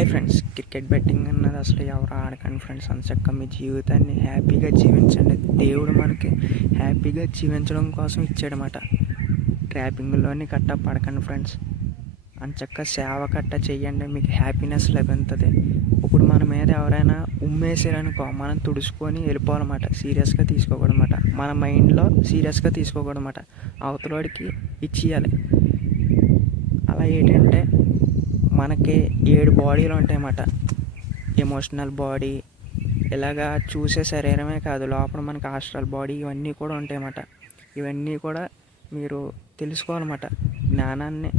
Hi friends, cricket betting అన్నది అసలు ఎవరు ఆడకండి ఫ్రెండ్స్. అంతచక్క మీ జీవితాన్ని హ్యాపీగా జీవించండి. దేవుడు మనకి హ్యాపీగా జీవించడం కోసం ఇచ్చాడనమాట. ట్రాపింగ్లోని కట్ట పడకండి ఫ్రెండ్స్. అంతచక్క సేవ కట్ట చెయ్యండి, మీకు హ్యాపీనెస్ లభిస్తుంది. ఇప్పుడు మన మీద ఎవరైనా ఉమ్మేసారనుకో, మనం తుడుచుకొని వెళ్ళిపోవాలన్నమాట. సీరియస్గా తీసుకోకూడదన్నమాట. మన మైండ్లో సీరియస్గా తీసుకోకూడదన్నమాట. అవతలవాడికి ఇచ్చేయాలి. అలా ఏంటంటే మనకి 7 బాడీలు ఉంటాయన్నమాట. ఎమోషనల్ బాడీ, ఇలాగా చూసే శరీరమే కాదు, లోపల మనకి ఆస్ట్రల్ బాడీ, ఇవన్నీ కూడా ఉంటాయన్నమాట. ఇవన్నీ కూడా మీరు తెలుసుకోవాలన్నమాట. జ్ఞానాన్ని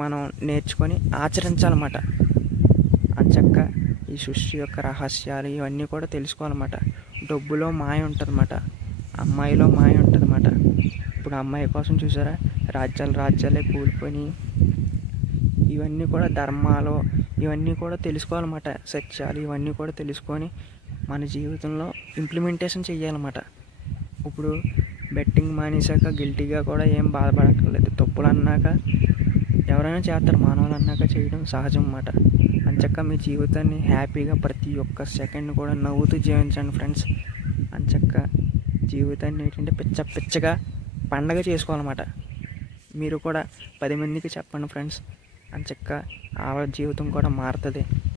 మనం నేర్చుకొని ఆచరించాలన్నమాట. అంచక్క ఈ సృష్టి యొక్క రహస్యాలు ఇవన్నీ కూడా తెలుసుకోవాలన్నమాట. డబ్బులో మాయ ఉంటుందన్నమాట, అమ్మాయిలో మాయ ఉంటుందన్నమాట. ఇప్పుడు అమ్మాయి కోసం చూసారా, రాజ్యాలే కూలిపోయి, ఇవన్నీ కూడా ధర్మాలు, ఇవన్నీ కూడా తెలుసుకోవాలన్నమాట. సత్యాలు ఇవన్నీ కూడా తెలుసుకొని మన జీవితంలో ఇంప్లిమెంటేషన్ చేయాలన్నమాట. ఇప్పుడు బెట్టింగ్ మానేశాక గిల్టీగా కూడా ఏం బాధపడక్కర్లేదు. తప్పులు అన్నాక ఎవరైనా చేస్తారు, మానవులు అన్నాక చేయడం సహజం అన్నమాట. అంచక్క మీ జీవితాన్ని హ్యాపీగా ప్రతి ఒక్క సెకండ్ కూడా నవ్వుతూ జీవించండి ఫ్రెండ్స్. అంచక్క జీవితాన్ని ఏంటంటే పిచ్చగా పండగ చేసుకోవాలన్నమాట. మీరు కూడా 10 మందికి చెప్పండి ఫ్రెండ్స్. అంచక్క ఆ జీవితం కూడా మారుతుంది.